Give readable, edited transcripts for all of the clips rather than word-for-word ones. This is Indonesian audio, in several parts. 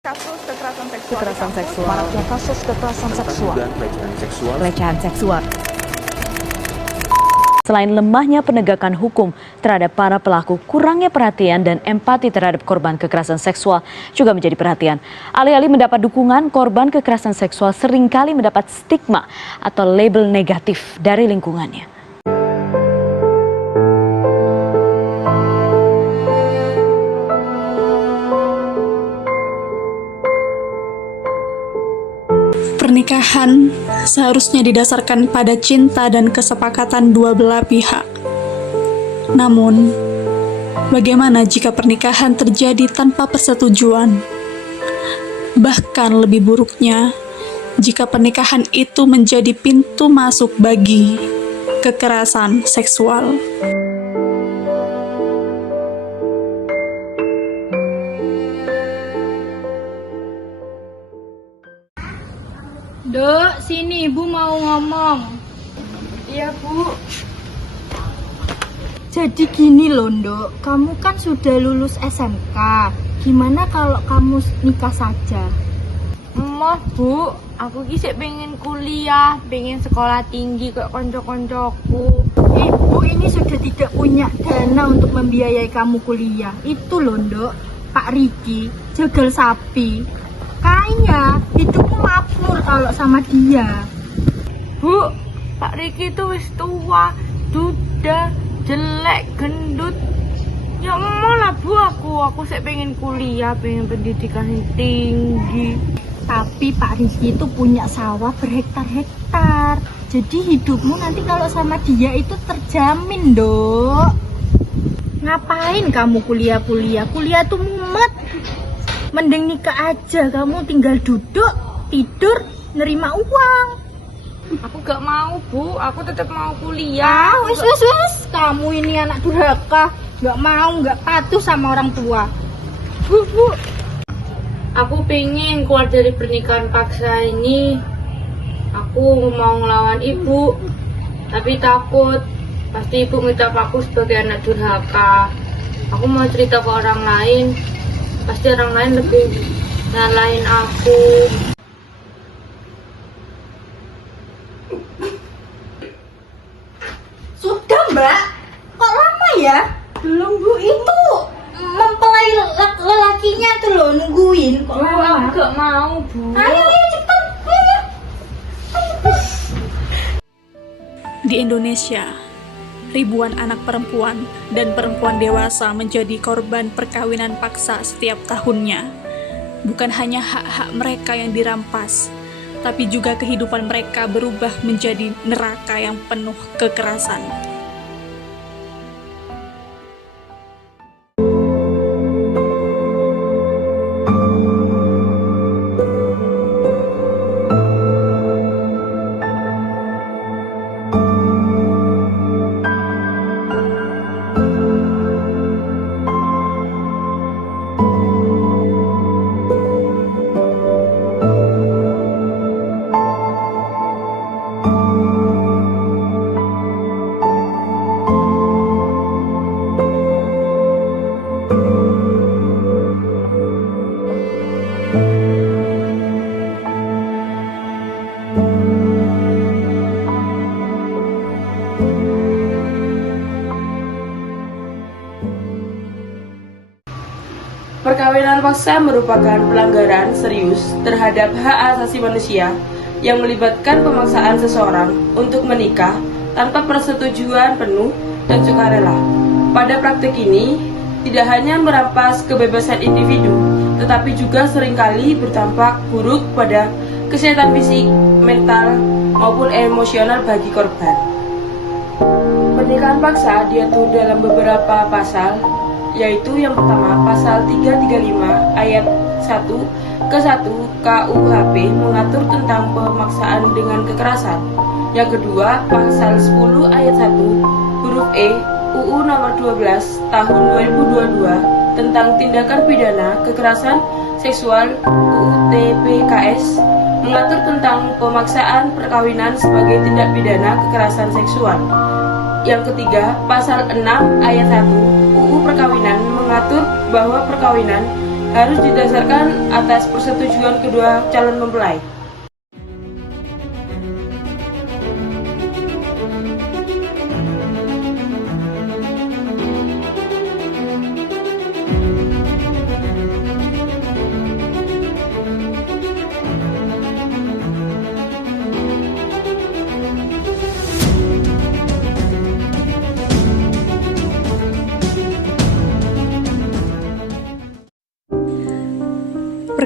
Kasus kekerasan seksual. Kekerasan seksual. Maraknya kasus kekerasan seksual. Pelecehan seksual. Selain lemahnya penegakan hukum terhadap para pelaku, kurangnya perhatian dan empati terhadap korban kekerasan seksual juga menjadi perhatian. Alih-alih mendapat dukungan, korban kekerasan seksual seringkali mendapat stigma atau label negatif dari lingkungannya. Pernikahan seharusnya didasarkan pada cinta dan kesepakatan dua belah pihak. Namun, bagaimana jika pernikahan terjadi tanpa persetujuan? Bahkan lebih buruknya, jika pernikahan itu menjadi pintu masuk bagi kekerasan seksual. Dok, sini Ibu mau ngomong. Iya, Bu. Jadi gini loh, Dok. Kamu kan sudah lulus SMK. Gimana kalau kamu nikah saja? Emoh, Bu. Aku kisah pengen kuliah, pengen sekolah tinggi kayak konco-koncoku. Ibu ini sudah tidak punya dana untuk membiayai kamu kuliah. Itu loh, Dok. Pak Riki, jagal sapi. Kayaknya hidupmu makmur kalau sama dia. Bu, Pak Riki itu wis tua, duda, jelek, gendut. Ya mau lah Bu, aku sih pengen kuliah, pengen pendidikan yang tinggi. Tapi Pak Rizky itu punya sawah berhektar-hektar. Jadi hidupmu nanti kalau sama dia itu terjamin, Dok. Ngapain kamu kuliah-kuliah? Kuliah tuh mumet. Mending nikah aja, kamu tinggal duduk, tidur, nerima uang. Aku gak mau Bu, aku tetap mau kuliah. Wes. Kamu ini anak durhaka, gak mau, gak patuh sama orang tua. Bu, aku pengen keluar dari pernikahan paksa ini. Aku mau ngelawan ibu, tapi takut pasti ibu ngecap aku sebagai anak durhaka. Aku mau cerita ke orang lain, pasti orang lain lebih nyalahin aku. Sudah, Mbak. Kok lama ya? Belum, Bu. Itu mempelai lelakinya tuh loh, nungguin. Kok Bu, lama? aku gak mau Bu. Ayo cepet. Ayo. Di Indonesia, ribuan anak perempuan dan perempuan dewasa menjadi korban perkawinan paksa setiap tahunnya. Bukan hanya hak-hak mereka yang dirampas, tapi juga kehidupan mereka berubah menjadi neraka yang penuh kekerasan. Perkawinan paksa merupakan pelanggaran serius terhadap hak asasi manusia yang melibatkan pemaksaan seseorang untuk menikah tanpa persetujuan penuh dan sukarela. Pada praktik ini, tidak hanya merampas kebebasan individu, tetapi juga seringkali berdampak buruk pada kesehatan fisik, mental, maupun emosional bagi korban. Pernikahan paksa diatur dalam beberapa pasal, yaitu yang pertama pasal 335 ayat 1 ke 1 KUHP mengatur tentang pemaksaan dengan kekerasan. Yang kedua pasal 10 ayat 1 huruf E UU nomor 12 tahun 2022 tentang tindakan pidana kekerasan seksual UU TPKS mengatur tentang pemaksaan perkawinan sebagai tindak pidana kekerasan seksual. Yang ketiga, pasal 6 ayat 1 UU Perkawinan mengatur bahwa perkawinan harus didasarkan atas persetujuan kedua calon mempelai.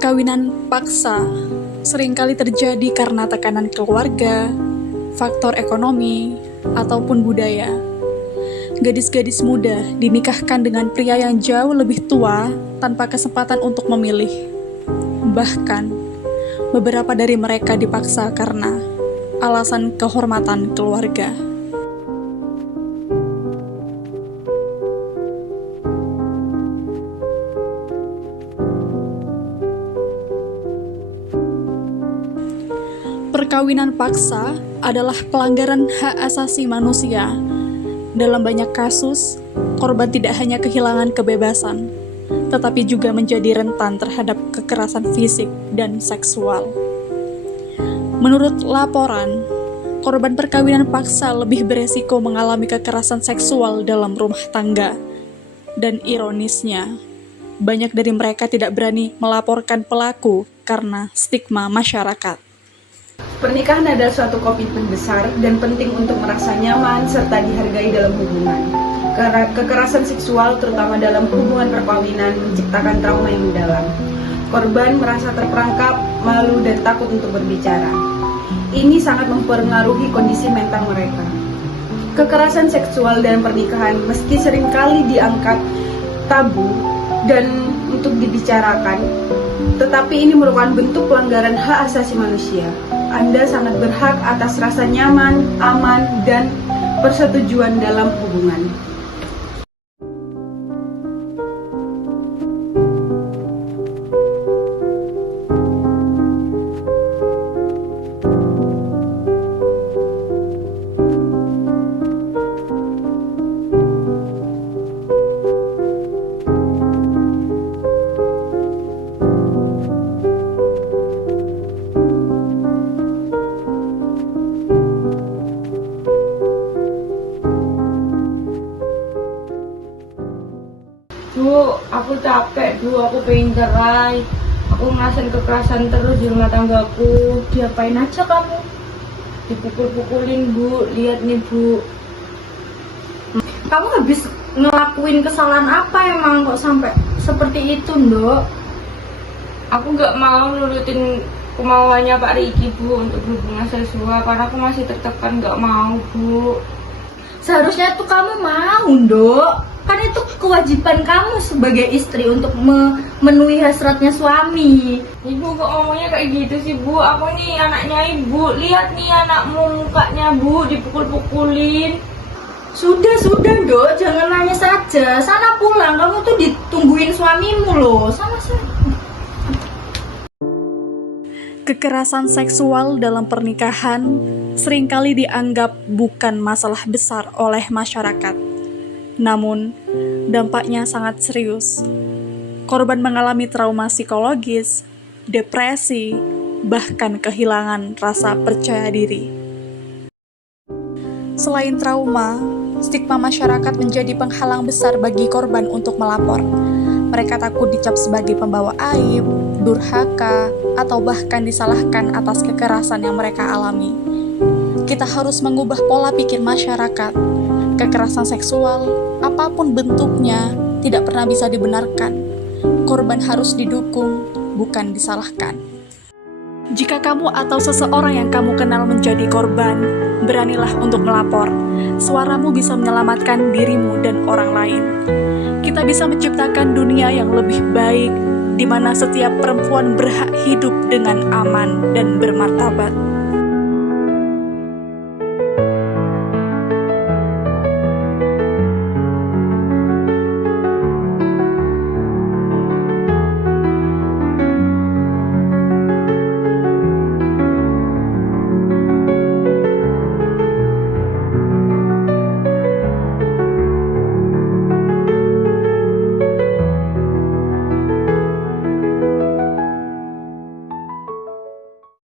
Perkawinan paksa seringkali terjadi karena tekanan keluarga, faktor ekonomi, ataupun budaya. Gadis-gadis muda dinikahkan dengan pria yang jauh lebih tua tanpa kesempatan untuk memilih. Bahkan, beberapa dari mereka dipaksa karena alasan kehormatan keluarga. Perkawinan paksa adalah pelanggaran hak asasi manusia. Dalam banyak kasus, korban tidak hanya kehilangan kebebasan, tetapi juga menjadi rentan terhadap kekerasan fisik dan seksual. Menurut laporan, korban perkawinan paksa lebih beresiko mengalami kekerasan seksual dalam rumah tangga. Dan ironisnya, banyak dari mereka tidak berani melaporkan pelaku karena stigma masyarakat. Pernikahan adalah suatu komitmen besar dan penting untuk merasa nyaman serta dihargai dalam hubungan. Kekerasan seksual, terutama dalam hubungan perkawinan, menciptakan trauma yang mendalam. Korban merasa terperangkap, malu, dan takut untuk berbicara. Ini sangat mempengaruhi kondisi mental mereka. Kekerasan seksual dalam pernikahan meski seringkali dianggap tabu dan untuk dibicarakan, tetapi ini merupakan bentuk pelanggaran hak asasi manusia. Anda sangat berhak atas rasa nyaman, aman, dan persetujuan dalam hubungan. Bu, aku capek, Bu. Aku pengen cerai. Aku ngerasain kekerasan terus di rumah tanggaku. Diapain aja kamu? Dipukul-pukulin, Bu. Lihat nih, Bu. Kamu habis ngelakuin kesalahan apa emang kok sampai seperti itu, Ndok? Aku nggak mau nurutin kemauannya Pak Riki, Bu, untuk berhubungan seksual. Karena aku masih tertekan, nggak mau, Bu. Seharusnya tuh kamu mau, Ndok. Kan itu kewajiban kamu sebagai istri untuk memenuhi hasratnya suami. Ibu kok ngomongnya kayak gitu sih, Bu? Aku nih anaknya Ibu. Lihat nih anakmu mukanya, Bu, dipukul-pukulin. Sudah, Ndok. Jangan nanya saja. Sana pulang. Kamu tuh ditungguin suamimu loh. Sana. Kekerasan seksual dalam pernikahan seringkali dianggap bukan masalah besar oleh masyarakat. Namun, dampaknya sangat serius. Korban mengalami trauma psikologis, depresi, bahkan kehilangan rasa percaya diri. Selain trauma, stigma masyarakat menjadi penghalang besar bagi korban untuk melapor. Mereka takut dicap sebagai pembawa aib, durhaka, atau bahkan disalahkan atas kekerasan yang mereka alami. Kita harus mengubah pola pikir masyarakat. Kekerasan seksual, apapun bentuknya, tidak pernah bisa dibenarkan. Korban harus didukung, bukan disalahkan. Jika kamu atau seseorang yang kamu kenal menjadi korban, beranilah untuk melapor. Suaramu bisa menyelamatkan dirimu dan orang lain. Kita bisa menciptakan dunia yang lebih baik, di mana setiap perempuan berhak hidup dengan aman dan bermartabat.